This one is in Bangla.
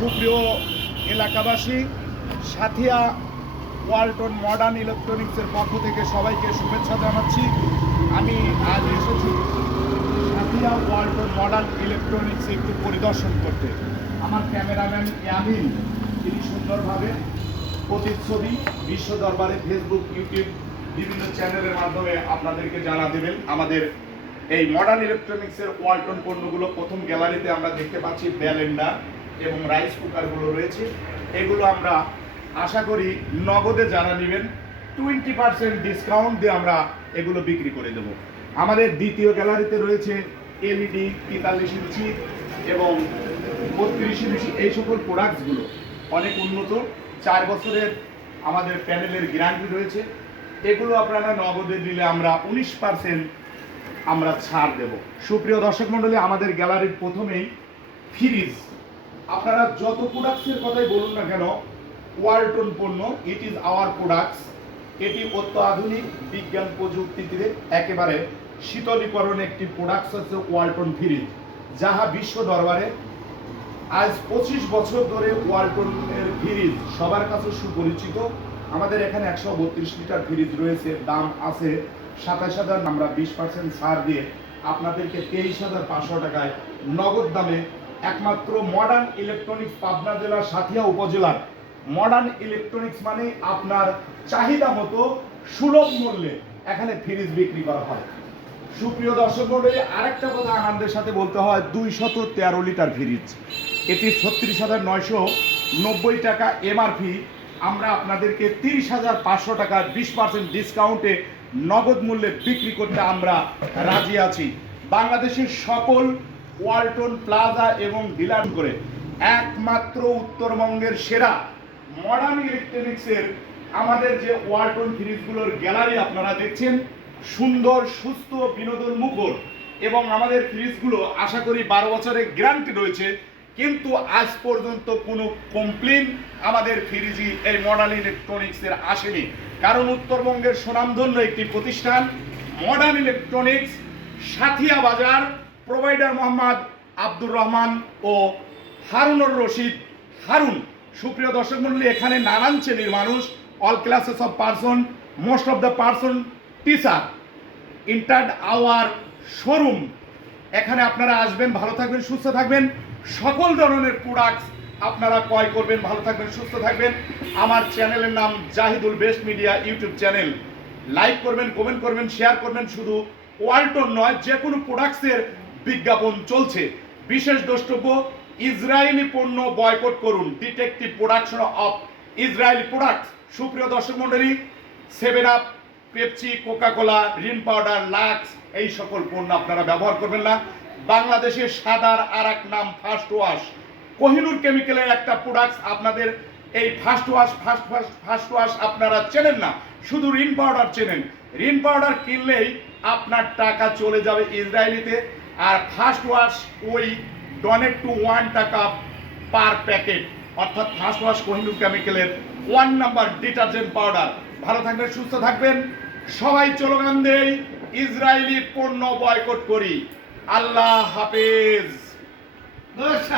সুপ্রিয় এলাকাবাসী, সাথিয়া ওয়ালটন মডার্ন ইলেকট্রনিক্সের পক্ষ থেকে সবাইকে শুভেচ্ছা জানাচ্ছি। আমি আজ এসেছি সাথিয়া ওয়ালটন মডার্ন ইলেকট্রনিক্স একটু পরিদর্শন করতে। আমার ক্যামেরাম্যান ইয়ামিন, তিনি সুন্দরভাবে প্রতিচ্ছবি বিশ্ব দরবারে ফেসবুক, ইউটিউব, বিভিন্ন চ্যানেলের মাধ্যমে আপনাদেরকে জানা দেবেন। আমাদের এই মডার্ন ইলেকট্রনিক্সের ওয়ালটন পণ্যগুলো প্রথম গ্যালারিতে আমরা দেখতে পাচ্ছি ব্যালেন্ডার। এবং রাইস কুকারগুলো রয়েছে, এগুলো আমরা আশা করি নগদে যারা নেবেন টোয়েন্টি পার্সেন্ট ডিসকাউন্ট দিয়ে আমরা এগুলো বিক্রি করে দেবো। আমাদের দ্বিতীয় গ্যালারিতে রয়েছে এলইডি তেতাল্লিশ ইঞ্চি এবং বত্রিশ ইঞ্চি, এই সকল প্রোডাক্টসগুলো অনেক উন্নত, চার বছরের আমাদের প্যানেলের গ্যারান্টি রয়েছে। এগুলো আপনারা নগদে দিলে আমরা উনিশ পার্সেন্ট আমরা ছাড় দেব। সুপ্রিয় দর্শক মণ্ডলী, আমাদের গ্যালারির প্রথমেই ফ্রিজ আপনারা যত প্রোডাক্টসের কথাই বলুন না কেন ওয়ালটন পণ্য ইট ইজ আওয়ার প্রোডাক্টস এটি অত্যাধুনিক বিজ্ঞান প্রযুক্তিতে একেবারে শীতলীকরণ একটি প্রোডাক্টস হচ্ছে ওয়ালটন ফ্রিজ যাহা বিশ্ব দরবারে আজ পঁচিশ বছর ধরে ওয়ালটনের ফ্রিজ সবার কাছে সুপরিচিত। আমাদের এখানে একশো বত্রিশ লিটার ফ্রিজ রয়েছে দাম আছে সাতাশ হাজার, আমরা বিশ পার্সেন্ট ছাড় দিয়ে আপনাদেরকে তেইশ হাজার পাঁচশো টাকায় নগদ দামে একমাত্র মডার্ন ইলেকট্রনিক্স পাবনা জেলার সাথিয়া উপজেলার। মডার্ন ইলেকট্রনিক্স মানে আপনার চাহিদা মতো সুলভ মূল্যে এখানে ফ্রিজ বিক্রি করা হয়। সুপ্রিয় দর্শক মন্ডলী আরেকটা কথা আনন্দের সাথে বলতে হয়, দুইশত তেরো লিটার ফ্রিজ এটি ছত্রিশ হাজার নয়শো নব্বই টাকা এমআরপি আমরা আপনাদেরকে তিরিশ হাজার পাঁচশো টাকার বিশ পার্সেন্ট ডিসকাউন্টে নগদ মূল্যে বিক্রি করতে আমরা রাজি আছি। বাংলাদেশের সকল ওয়ালটন প্লাজা এবং ডিলার করে। একমাত্র উত্তরবঙ্গের সেরা মডার্ন ইলেকট্রনিক্সের আমাদের যে ওয়ালটন ফ্রিজগুলোর গ্যালারি আপনারা দেখছেন, সুন্দর, সুস্থ, বিনোদন মুখর এবং আমাদের ফ্রিজগুলো আশা করি বারো বছরের গ্যারান্টি রয়েছে। কিন্তু আজ পর্যন্ত কোনো কমপ্লেন আমাদের ফ্রিজি এই মডার্ন ইলেকট্রনিক্সের আসেনি। কারণ উত্তরবঙ্গের সুনামধন্য একটি প্রতিষ্ঠান modern electronics Sathia Bazar provider Mohammad Abdur Rahman ও হারুনুর রশিদ হারুন সুপ্রিয় দর্শক মন্ডলী এখানে নানান শ্রেণির মানুষ all classes of person most of the person teacher entered our showroom এখানে আপনারা আসবেন, ভালো থাকবেন, সুস্থ থাকবেন। সকল ধরনের প্রোডাক্টস আপনারা ক্রয় করবেন, ভালো থাকবেন, সুস্থ থাকবেন। আমার চ্যানেলের নাম Zahidul best media YouTube channel like করবেন কমেন্ট করবেন শেয়ার করবেন। শুধু ওয়ালটন নয় যে কোনো প্রোডাক্টসের বিজ্ঞাপন চলছে। বিশেষ দ্রষ্টব্য, ইসরায়েলি পণ্য বয়কট করুন। Detective production of Israeli product সুপ্রিয় দর্শক মণ্ডলী seven up Pepsi Coca Cola Rin powder Lux এই সকল পণ্য আপনারা ব্যবহার করবেন না। বাংলাদেশের সাদার আর এক নাম ফার্স্ট ওয়াশ কোহিনুর কেমিক্যালের একটা প্রোডাক্ট আপনাদের এই first wash first first first wash আপনারা চেনেন না। শুধু রিন পাউডার চেনেন। রিন পাউডার কিনলেই আপনার টাকা চলে যাবে ইসরায়েলিতে। আর ফার্স্ট ওয়াশ ওই donate two one taka per packet অর্থাৎ ফার্স্ট ওয়াশ কোহিনুর কেমিক্যালের ওয়ান নাম্বার ডিটারজেন্ট পাউডার ভালো থাকবেন, সুস্থ থাকবেন। সবাই চলগান দেই ইসরায়েলি পণ্য বয়কট করি। আল্লাহ হাফেজ।